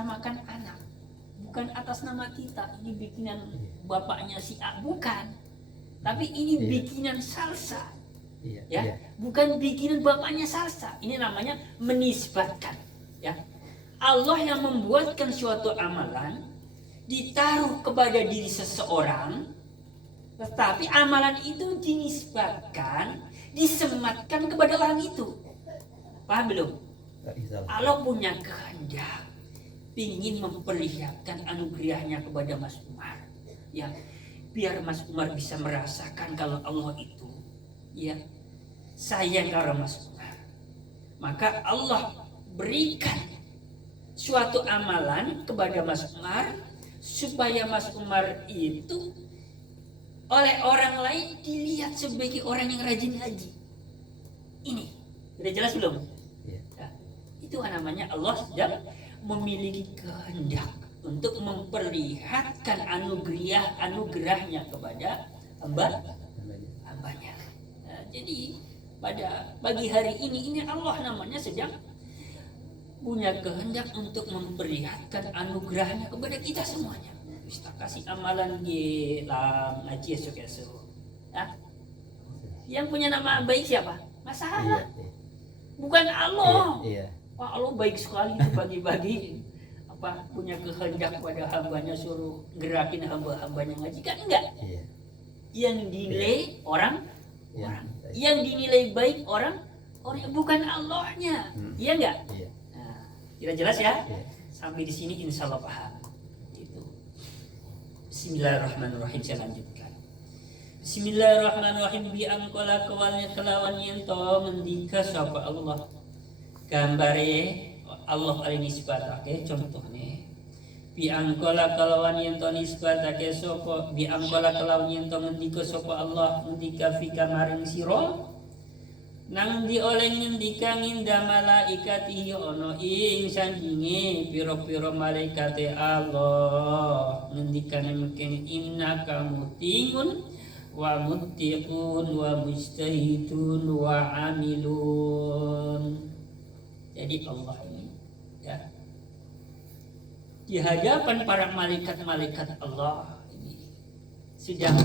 namakan anak. Bukan atas nama kita, ini bikinan bapaknya si A, bukan. Tapi ini bikinan Salsa. Ya, bukan bikinan bapaknya Salsa. Ini namanya menisbatkan. Ya, Allah yang membuatkan suatu amalan ditaruh kepada diri seseorang, tetapi amalan itu dinisbatkan, disematkan kepada orang itu. Paham belum? Allah punya kehendak, ingin memperlihatkan anugerahnya kepada Mas Umar, ya, biar Mas Umar bisa merasakan kalau Allah itu, ya, sayang kepada Mas Umar. Maka Allah berikan suatu amalan kepada Mas Umar supaya Mas Umar itu oleh orang lain dilihat sebagai orang yang rajin haji. Ini sudah jelas belum? Itu namanya Allah sedang memiliki kehendak untuk memperlihatkan anugerahnya kepada hambanya. Nah, jadi pada pagi hari ini Allah namanya sedang punya kehendak untuk memperlihatkan anugerahnya kepada kita semuanya. Kita kasih amalan lang ngaji esok-esok. Ya? Yang punya nama baik siapa? Masalah. Bukan Allah. Wah, Allah baik sekali itu bagi-bagi punya kehendak pada hambanya, suruh gerakin hambanya ngaji, kan enggak? Yang dinilai orang. Yang dinilai baik orang bukan Allahnya. Iya enggak? Nah, kira jelas ya? Sampai di sini insya Allah paham. Itu. Bismillahirrahmanirrahim, saya lanjutkan. Bismillahirrahmanirrahim. Bi angkola kewalnya kelawan yento ngendika sapa Allah. Gambare Allah alih nisbatake contohnya bi angkola kelawan yento nisbatake sapa bi angkola kelawan yento ngendika sapa Allah ngendika fika maring sira nang di oleh ngendika nginda malaikatihi ono ing sandinge pira-pira malaikate Allah ngendikane mungkin inna kamu tingun wa muttiqun wa mujtahidun wa amilun. Jadi Allah ini, ya, di hadapan para malaikat-malaikat Allah ini sedang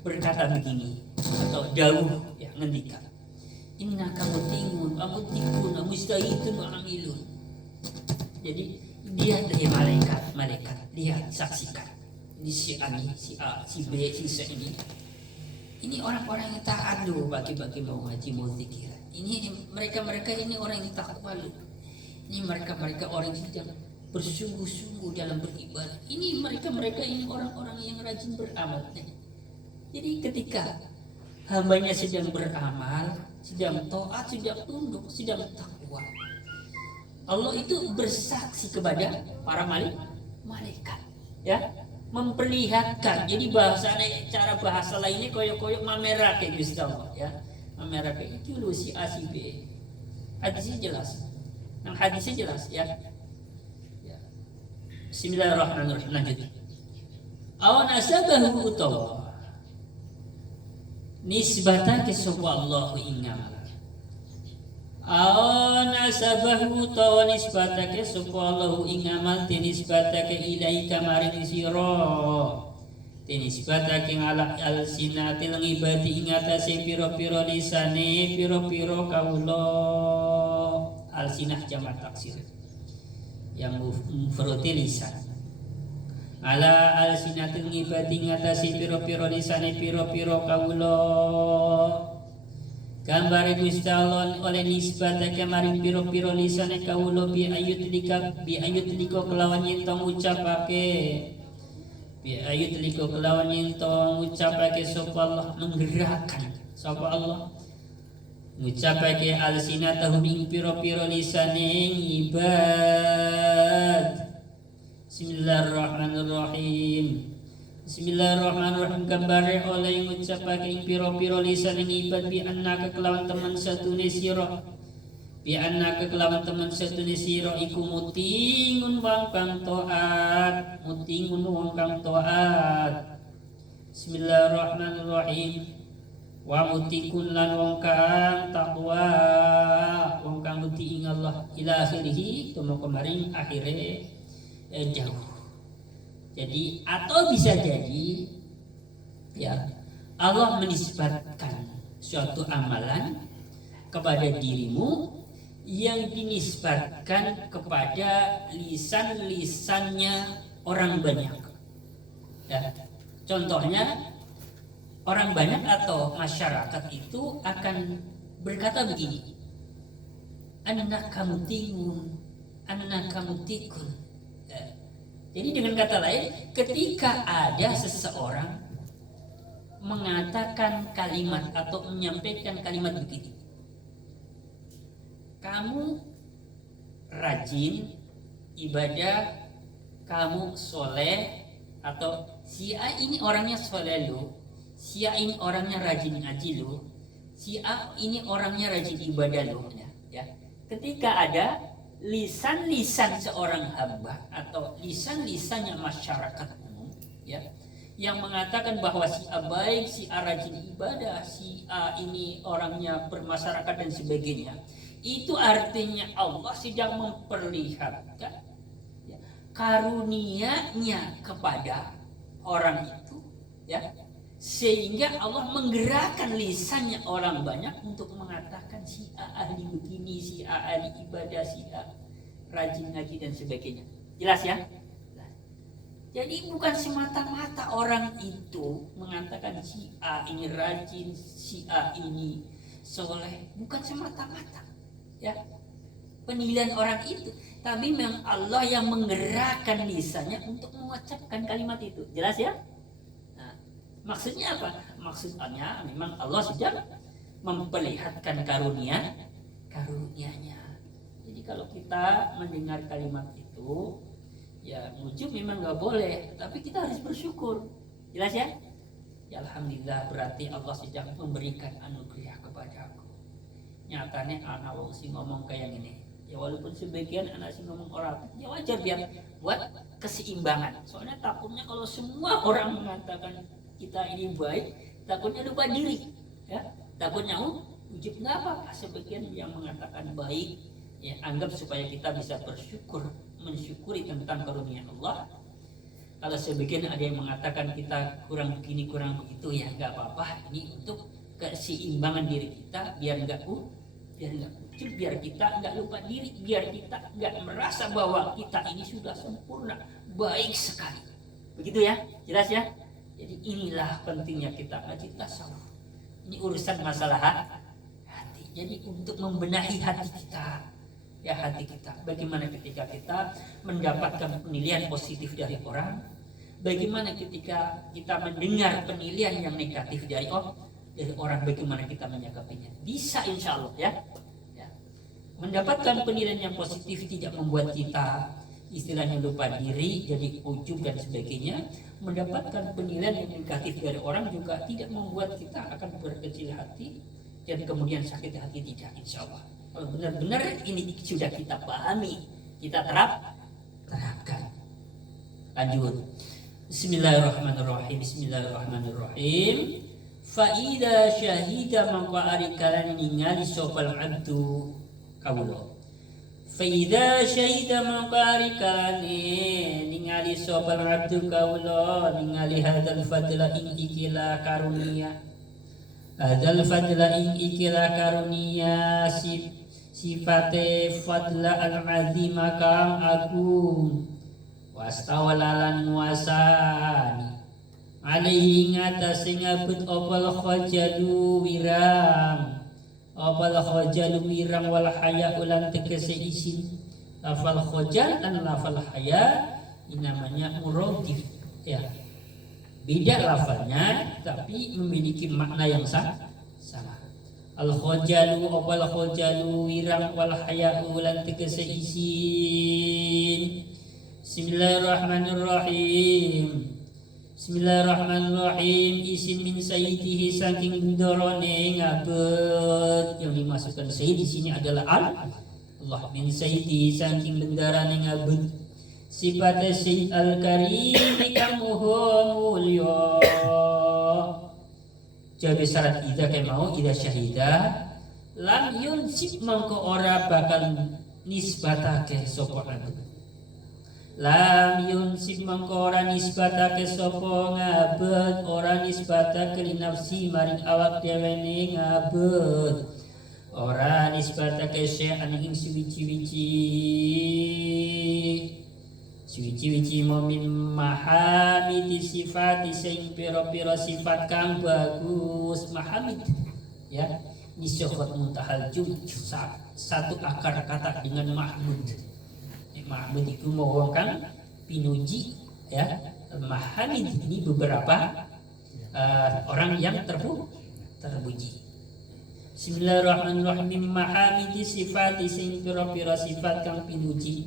berkata begini atau dawuh, ya, ngendika inna kamu tingun amutiqun mustahidun wa amilun. Jadi lihat dari malaikat lihat, saksikan ini si A, si A, si B, si C ini orang-orang yang taat loh, bagi-bagi mau ngaji mau zikir. Ini mereka ini orang yang takwa loh. Ini mereka orang yang sedang bersungguh-sungguh dalam beribadah. Ini mereka ini orang-orang yang rajin beramal. Jadi ketika hambanya sedang beramal, sedang taat, sedang tunduk, sedang takwa, Allah itu bersaksi kepada para malaikat, ya, memperlihatkan. Jadi cara bahasa lainnya koyok-koyok mamera kayak Gusti Allah, ya. Mamera kayak itu lu si A si B. Hadisnya jelas. Hadisnya jelas, ya. Bismillahirrahmanirrahim, lanjut. Aw nasabahu utawa nisbatake sapa Allah ing amal. Aw nasabahu utawa nisbatake sapa Allah ing amal tinisbatake ilaika maring sira. Tinisbatake ala alsinatil ngibati ing atase pira-pira lisane pira-pira kawula. Alsinah jamak taksir yang mufrati lisan. Ala alsinatil ngibati ing atase pira-pira lisane pira-pira kawula. Gambare Gusti Allah oleh nisbatake maring pira-pira lisane kawula bi ayut kelawan yen tong ucapake bi ayat liko kelawan yento ngucapake sapa Allah, menggerakkan sapa Allah ngucapake alsinatahum ing pira-pira lisane ibad. Bismillahirrahmanirrahim. Bismillahirrahmanirrahim. Gambare oleh ngucapake ing pira-pira lisane ibad bi annaka kelawan teman satune sira bi annaka kelawan teman satune sira iku mutingun wong kang taat, mutingun wong kang taat. Bismillahirrahmanirrahim. wa mutikun lan wong kang takwa wong kang wedi ing Allah ila akhirih temu kemarin akhire jauh. Jadi atau bisa jadi ya Allah menisbatkan suatu amalan kepada dirimu yang dinisbatkan kepada lisan-lisannya orang banyak. Ya. Contohnya orang banyak atau masyarakat itu akan berkata begini, annaka mutikun, annaka mutikun. Jadi dengan kata lain, ketika ada seseorang mengatakan kalimat atau menyampaikan kalimat begini, kamu rajin ibadah, kamu soleh, atau si A ini orangnya soleh lo, si A ini orangnya rajin ngaji lo, si A ini orangnya rajin ibadah lo, ya. Ketika ada lisan-lisan seorang hamba atau lisan-lisannya masyarakat umum, ya, yang mengatakan bahwa si A baik, si A rajin ibadah, si A ini orangnya bermasyarakat dan sebagainya, itu artinya Allah sedang memperlihatkan karunia-Nya kepada orang itu, ya, sehingga Allah menggerakkan lisannya orang banyak untuk mengatakan si A ahli begini, si A ahli ibadah, si A rajin ngaji dan sebagainya. Jelas ya? Jadi bukan semata-mata orang itu mengatakan si A ini rajin, si A ini soleh, bukan semata-mata, ya, penilaian orang itu. Tapi memang Allah yang menggerakkan lisannya untuk mengucapkan kalimat itu. Jelas ya? Nah, maksudnya apa? Maksudnya memang Allah sedang memperlihatkan karunia-Nya. Jadi kalau kita mendengar kalimat itu, ya ujub memang nggak boleh, tapi kita harus bersyukur. Jelas ya? Ya alhamdulillah, berarti Allah sedang memberikan anugerah kepada aku. Nyatanya anak wong sing ngomong kayak gini. Ya walaupun sebagian anak sih ngomong orang, ya wajar biar buat keseimbangan. Soalnya takutnya kalau semua orang mengatakan kita ini baik, takutnya lupa diri, ya. Takutnya ujub nggak apa-apa. Sebagian yang mengatakan baik, ya anggap supaya kita bisa bersyukur, mensyukuri tentang karunia Allah. Kalau sebagian ada yang mengatakan kita kurang begini, kurang begitu, ya nggak apa-apa. Ini untuk keseimbangan diri kita, biar nggak biar kita nggak lupa diri, biar kita nggak merasa bahwa kita ini sudah sempurna, baik sekali. Begitu ya, jelas ya. Jadi inilah pentingnya kita ngaji tasawuf. Ini urusan masalah hati. Jadi untuk membenahi hati kita, ya hati kita. Bagaimana ketika kita mendapatkan penilaian positif dari orang, bagaimana ketika kita mendengar penilaian yang negatif dari orang, bagaimana kita menyikapinya. Bisa insya Allah ya. Mendapatkan penilaian yang positif tidak membuat kita istilahnya lupa diri, jadi ujub dan sebagainya. Mendapatkan penilaian yang negatif dari orang juga tidak membuat kita akan berkecil hati dan kemudian sakit hati, tidak, insya Allah. Kalau benar-benar ini sudah kita pahami, kita terapkan. Lanjut. Bismillahirrahmanirrahim. Bismillahirrahmanirrahim. Fa'ida syahida mangko ari kalan ningali sopal abdu kawula. Fa'ida syahida mangko ari kalan ningali sopal abdu kawula, ningali hadzal fadla ing ikilah karunia. Hadzal fadla ing ikilah karunia sifate fadla al-azima kang agung wastawalalan wasani alaihi ngatas sing abet opal khajalu wirang wal haya ulan tegese isin. Lafal khajal dan lafal haya ini namanya muradif, ya, beda lafalnya tapi memiliki makna yang sama. Al khajalu opal khajalu wirang wal haya ulan tegese isin. Bismillahirrahmanirrahim. Bismillahirrahmanirrahim. Isin min sayyidihi saking bendorone ngabet. Yang dimasukkan sayyid di sini adalah Allah min sayyidihi saking bendarane ngabet. Sifate sayyid al-karim kang muha mulya. Jabe syarat idza kaya mau idza syahida lam yunsib mangko ora bakal nisbatake sapa abad. Lam yunsib mangko ora nisbatake sapa ngabet, ora nisbatake li nafsi maring awak dhewe ngabet. Ora nisbatake syai'an ing suwi-wiji momin mahamidi sifati sing pira-pira sifat kang bagus. Mahamid ya nisyahat muntahal jumlah satu akar kata dengan mahmud. Mahmud itu mau kang pinuji ya. Mahamid ini beberapa orang yang terpuji. Bismillahirrahmanirrahim. Mahamidi sifati sing pira-pira sifat kang pinuji,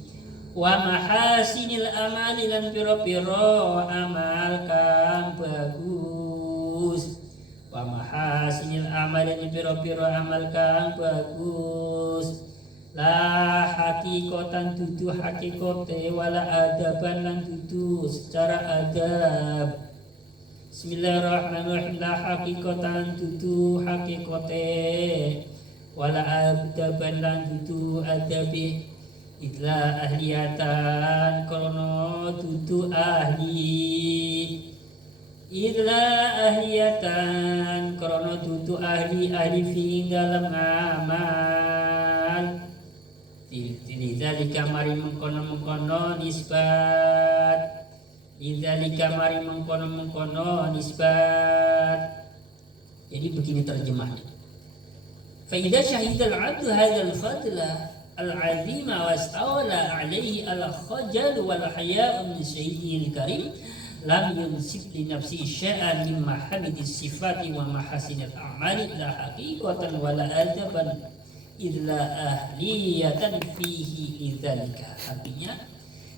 wa mahasinil amali lan pira-pira amal kang bagus. Wa mahasinil amali lan pira-pira amal kang bagus. La hakikatan dudu hakikote, wala adaban lan dudu secara adab. Bismillahirrahmanirrahim. La hakikatan dudu hakikote, wala adaban lan dudu adabi. Idla ahliyatan krono dudu ahli. Idla ahliyatan krono dudu ahli fi dalam amal. Lidzalika mari mengkono nisbat. Lidzalika mari mengkono nisbat. Jadi begini terjemahnya. Fa idza syahida al-'abdu hadzal fadla al-'azima wastawla 'alaihi al-khajal wal haya'u min sayyidil karim lam yunsib li nafsi syai'an min mahamidis sifati wa mahasinil a'mali la haqiqatan wala adaban illa ahliyatan fihi lidzalika. Artinya,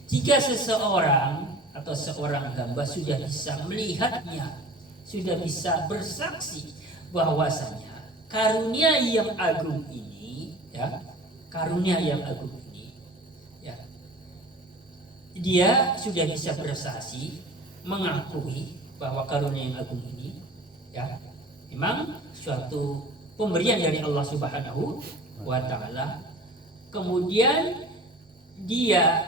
jika seseorang atau seorang hamba sudah bisa melihatnya, sudah bisa bersaksi bahwasanya karunia yang agung ini ya, karunia yang agung ini ya, dia sudah bisa bersaksi mengakui bahwa karunia yang agung ini ya memang suatu pemberian dari Allah Subhanahu wa ta'ala. Kemudian dia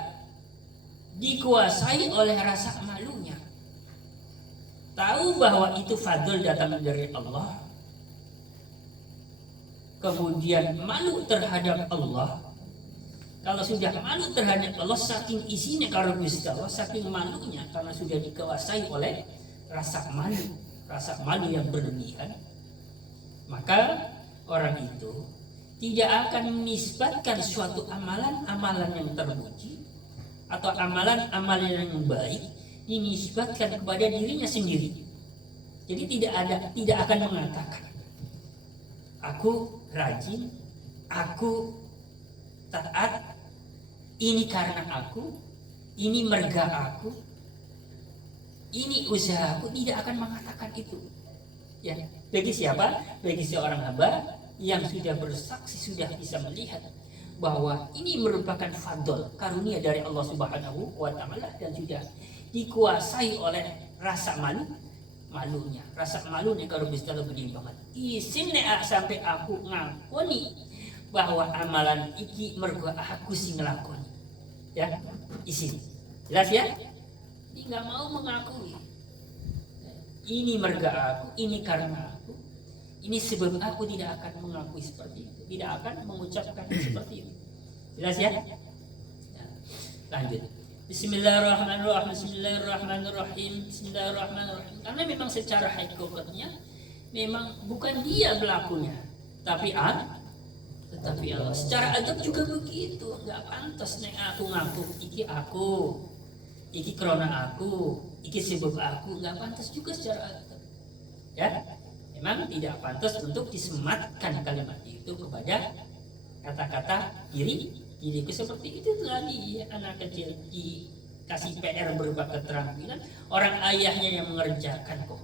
dikuasai oleh rasa malunya, tahu bahwa itu fadl datang dari Allah, kemudian malu terhadap Allah. Kalau sudah malu terhadap Allah, saking isinya kalau Gusti Allah, saking malunya karena sudah dikuasai oleh rasa malu yang berlebihan, maka orang itu tidak akan menisbatkan suatu amalan yang terpuji atau amalan yang baik dinisbatkan kepada dirinya sendiri. Jadi tidak akan mengatakan aku rajin, aku taat, ini karena aku, ini merga aku, ini usahaku. Tidak akan mengatakan itu. Ya, bagi siapa? Bagi seorang hamba yang sudah bersaksi, sudah bisa melihat bahwa ini merupakan fadl, karunia dari Allah Subhanahu wa ta'ala, dan sudah dikuasai oleh rasa malunya. Rasa malunya kalau bisa lebih banget. Isin sampai aku ngakoni bahwa amalan iki mergo aku sing nglakoni. Ya, isin. Jelas ya? Dia nggak mau mengakui. Ini merga aku, ini karena aku. Ini sebab aku tidak akan mengakui seperti itu, tidak akan mengucapkan seperti itu. Jelas ya? Lanjut. Bismillahirrahmanirrahim. Bismillahirrahmanirrahim. Karena memang secara hakikatnya memang bukan dia pelakunya, tapi Allah. Secara adab juga begitu. Enggak pantas nek aku ngaku iki aku, iki krona aku, iki sebab aku. Enggak pantas juga secara adab. Ya? Memang tidak pantas untuk disematkan kalimat itu kepada kata-kata diriku seperti itu tadi. Anak kecil dikasih PR berupa keterampilan, orang ayahnya yang mengerjakan kok.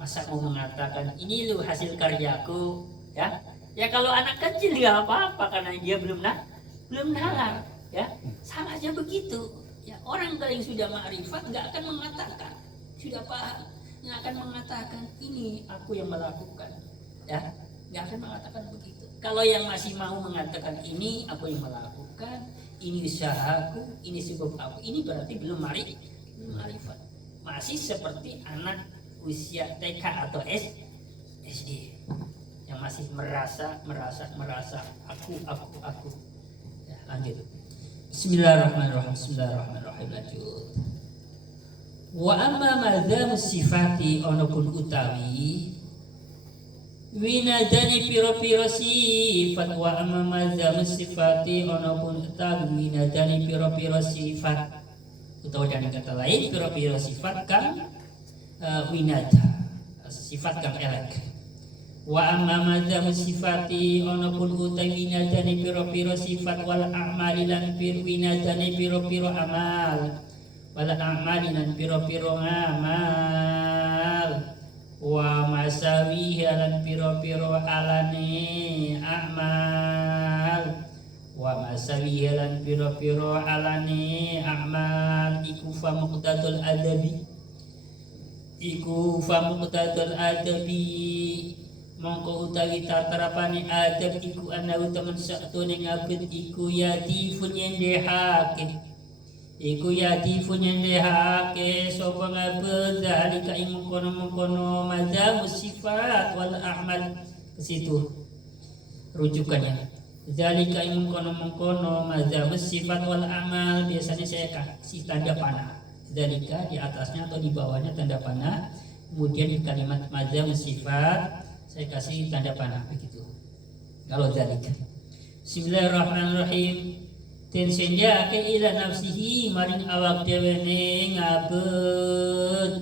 Masa mau mengatakan ini lu hasil karyaku, ya? Ya kalau anak kecil nggak apa-apa karena dia belum nalar, ya. Sama aja begitu. Ya, orang yang sudah ma'rifat nggak akan mengatakan, sudah paham. yang akan mengatakan ini aku yang melakukan, ya, nggak akan mengatakan begitu. Kalau yang masih mau mengatakan ini aku yang melakukan, ini usahaku, ini sebab aku, ini berarti belum marifat, masih seperti anak usia TK atau SD yang masih merasa aku. Ya, lanjut. Bismillahirrahmanirrahim. Lanjut. Wa amma madzamu sifati ono pun utawi winadani piro-piro sifat. Wa amma madzamu sifati ono pun utawi winadani piro-piro sifat, utawa dengan kata lain piro-piro sifat kang winada, sifat kang elek. Wa amma madzamu sifati ono pun utawi winadani piro-piro sifat wal a'mali lan winadani piro-piro amal, wala a'mali lan piro-piro ngamal, wa masawihi lan piro-piro alane amal, wa masawihi lan piro-piro alane amal, iku fa muqtadul adabi, mongko utawi tatarapane adab iku ana utaman satune ngabet iku yatifun yendehake, iku yatifun yendehake sapa ngabet zalika ing mengkono madzamu sifat wal a'mal. Ke situ rujukannya, zalika ing mengkono madzamu sifat wal a'mal. Biasanya saya kasih tanda panah, zalika di atasnya atau di bawahnya tanda panah, kemudian di kalimat madzamu sifat saya kasih tanda panah begitu. Kalau zalika, bismillahirrahmanirrahim. Den senjake ila nafsihi maring awak dhewe ngabet,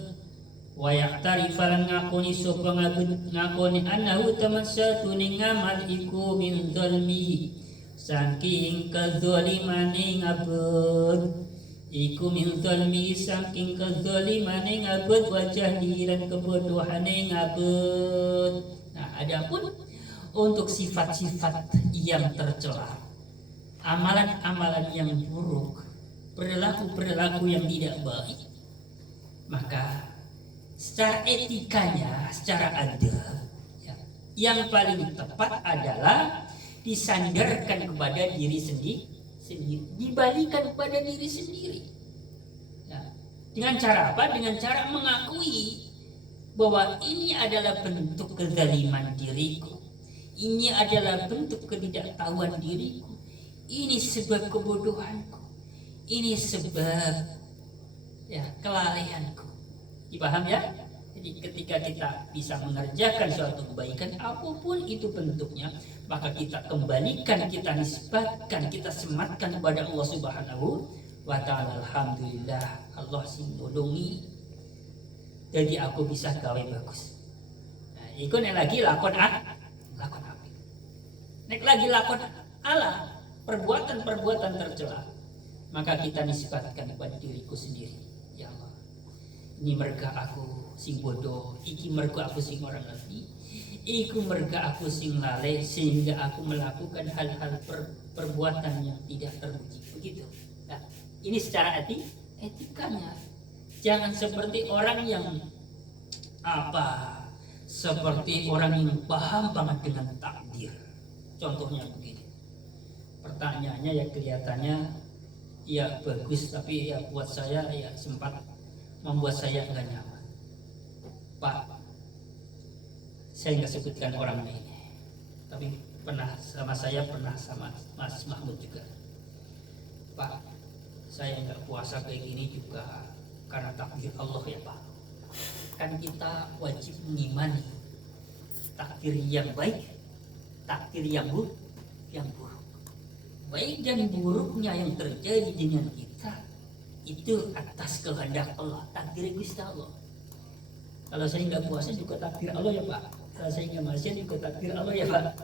wa ya'tarifalan ngakoni sapa ngakoni annahu tamassatune ngamal iku min dzalmihi, saking kezalimane ngabet, iku min dzalmihi saking kezalimane ngabet, wajah diran kebodohane ngabet. Nah, adapun untuk sifat-sifat yang tercela, amalan-amalan yang buruk, perilaku-perilaku yang tidak baik, maka secara etikanya, secara adab, ya, yang paling tepat adalah disandarkan kepada diri sendiri, dibalikan kepada diri sendiri. Ya. Dengan cara apa? Dengan cara mengakui bahwa ini adalah bentuk kezaliman diriku, ini adalah bentuk ketidaktahuan diriku, ini sebab kebodohanku, ini sebab ya kelalaianku. Dipaham ya? Jadi ketika kita bisa mengerjakan suatu kebaikan apapun itu bentuknya, maka kita kembalikan, kita nisbatkan, kita sematkan kepada Allah Subhanahu wa ta'ala. Alhamdulillah Allah sing nulungi, jadi aku bisa gawe bagus. Nah, iku nek lagi lakon apa? Nek lagi lakon ala perbuatan-perbuatan tercela, maka kita nisbatkan kepada diriku sendiri. Ya Allah, ini merga aku sing bodoh, iki merga aku sing orang ngerti, iku merga aku sing lalai sehingga aku melakukan hal-hal perbuatan yang tidak terpuji. Begitu. Nah, ini secara etikanya. Jangan seperti orang yang seperti orang yang paham banget dengan takdir. Contohnya begini. Pertanyaannya ya kelihatannya ya bagus, tapi ya buat saya ya sempat membuat saya enggak nyaman. Pak, saya nggak sebutkan orang ini, tapi pernah sama saya, pernah sama Mas Mahmud juga. Pak, saya nggak puasa kayak gini juga karena takdir Allah ya Pak. Kan kita wajib mengimani takdir yang baik, takdir yang buruk. Baik dan buruknya yang terjadi dengan kita itu atas kehendak Allah, takdir Gusti Allah. Kalau saya nggak puasa juga takdir Allah ya Pak. Kalau saya nggak maksiat juga takdir Allah ya Pak.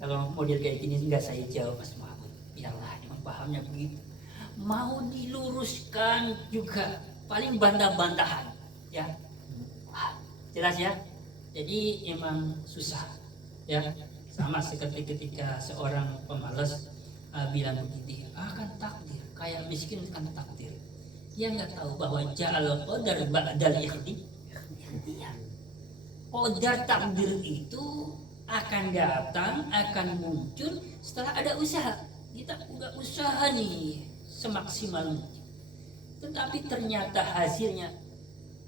Kalau model kayak gini nggak saya jawab Mas Mahmud. Biarlah, emang pahamnya begitu. Mau diluruskan juga paling bantah-bantahan, ya. Jelas ya. Jadi emang susah, ya. Sama seperti ketika seorang pemalas bilang begini, kan takdir, kayak miskin kan takdir. Dia nggak tahu bahwa ja'al qadar ba'dal ikhtiar. Iya. Qadar takdir itu akan datang, akan muncul setelah ada usaha. Kita udah usaha nih semaksimal mungkin, tetapi ternyata hasilnya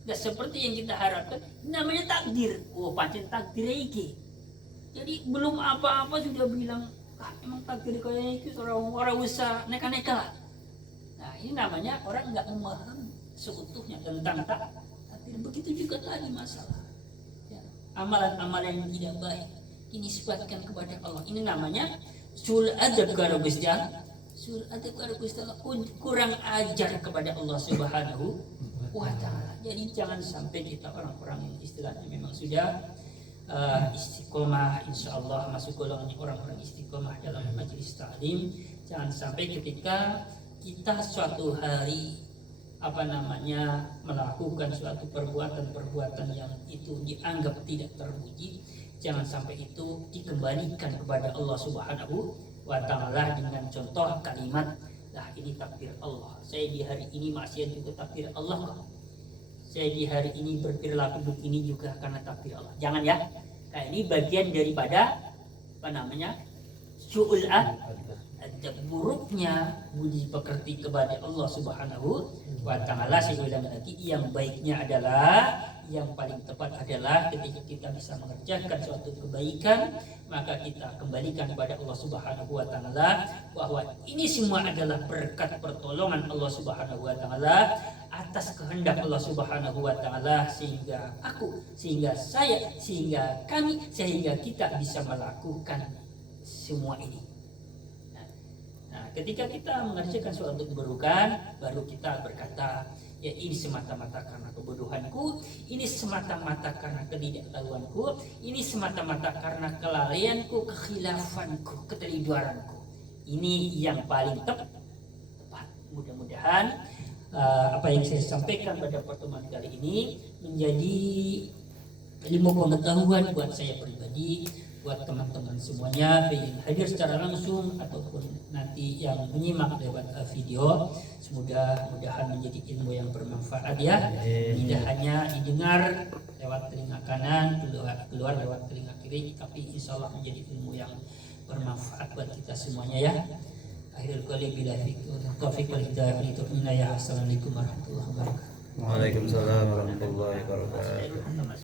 nggak seperti yang kita harapkan. Namanya takdir. Oh, pancen takdir iki. Jadi belum apa-apa sudah bilang, emang takdir kayaknya itu orang usaha neka-neka lah. Nah, ini namanya orang nggak memahami seutuhnya tentang takdir. Begitu juga tadi masalah ya, amalan-amalan yang tidak baik ini dinisbatkan kepada Allah. Ini namanya sul adab karo Gusti Allah. Sul adab karo Gusti Allah, kurang ajar kepada Allah Subhanahu wa taala. Jadi jangan sampai kita orang-orang yang istilahnya memang sudah istiqomah, insya Allah masuk golongan orang-orang istiqomah dalam majelis taklim. Jangan sampai ketika kita suatu hari melakukan suatu perbuatan yang itu dianggap tidak terpuji, jangan sampai itu dikembalikan kepada Allah Subhanahu wa taala dengan contoh kalimat, lah ini takdir Allah, saya di hari ini maksiat juga takdir Allah kok, saya di hari ini berperilaku begini juga karena takdir Allah. Jangan ya. Nah, ini bagian daripada su'ul adab, buruknya budi pekerti kepada Allah Subhanahu wa taala. Saya ulang lagi, yang baiknya adalah, yang paling tepat adalah ketika kita bisa mengerjakan suatu kebaikan, maka kita kembalikan kepada Allah Subhanahu wa taala bahwa ini semua adalah berkat pertolongan Allah Subhanahu wa taala, atas kehendak Allah Subhanahu wa taala, sehingga sehingga kita bisa melakukan semua ini. Nah, ketika kita mengerjakan suatu keburukan, baru kita berkata, ya ini semata-mata karena kebodohanku, ini semata-mata karena ketidaktahuanku, ini semata-mata karena kelalaianku, kekhilafanku, ketelidoranku. Ini yang paling tepat. Mudah-mudahan apa yang saya sampaikan pada pertemuan kali ini menjadi ilmu pengetahuan buat saya pribadi, buat teman-teman semuanya, baik hadir secara langsung ataupun nanti yang menyimak lewat video. Mudah-mudahan menjadi ilmu yang bermanfaat ya. Tidak hanya didengar lewat telinga kanan, keluar lewat telinga kiri, tapi insya Allah menjadi ilmu yang bermanfaat buat kita semuanya ya. Akhirul qali bila taufiq wal hidayah. Assalamualaikum warahmatullahi wabarakatuh. Waalaikumsalam warahmatullahi wabarakatuh.